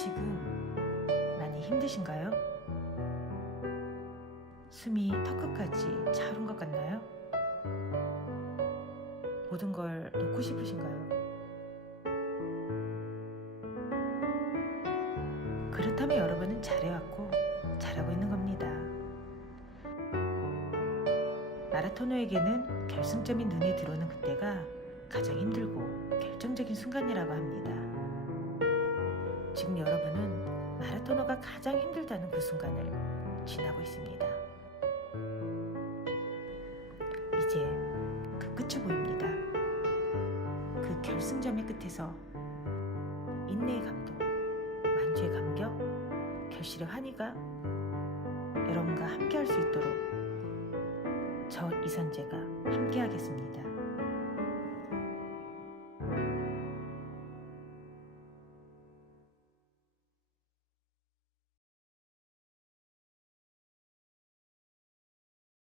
지금 많이 힘드신가요? 숨이 턱끝까지 차오른 것 같나요? 모든 걸 놓고 싶으신가요? 그렇다면 여러분은 잘해왔고 잘하고 있는 겁니다. 마라토너에게는 결승점이 눈에 들어오는 그때가 가장 힘들고 결정적인 순간이라고 합니다. 지금 여러분은 마라토너가 가장 힘들다는 그 순간을 지나고 있습니다. 이제 그 끝이 보입니다. 그 결승점의 끝에서 인내의 감동, 만주의 감격, 결실의 환희가 여러분과 함께 할 수 있도록 저 이선재가 함께 하겠습니다.